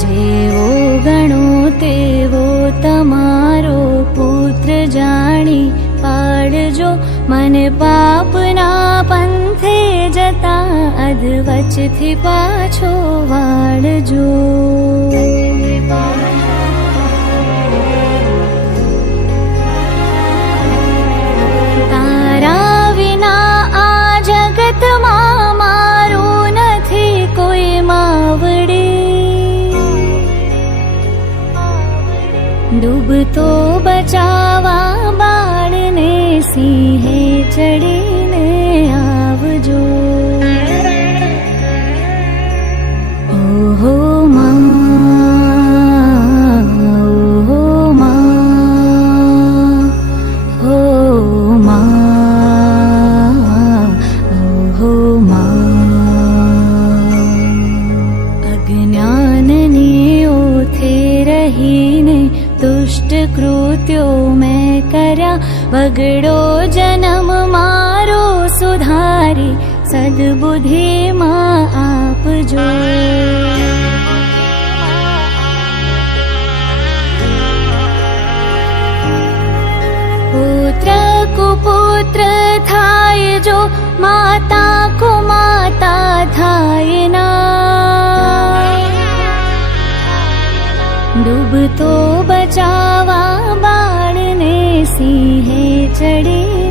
જેવો ગણો તેવો તમારો પુત્ર જાણી પાડજો, મને પાપના પંથે જતા અધવચથી પાછો વાળજો. તારા વિના આ જગતમાં મારું નથી કોઈ માવડી, ડૂબતો બચાવા બાળને સિંહે ચડીને આવજો. ઓહો માં, ઓહો માં, હો માં, ઓહો માં. અજ્ઞાનની ઓથે રહીને દુષ્ટ કૃત્યો મેં કર્યા, બગડો જન્મ મારો સુધારી સદબુદ્ધિમાં આપજો. પુત્ર કુપુત્ર થાય જો, માતા કુમાતા થાય ના, ડૂબતો બચાવા બાળને સિંહે ચડી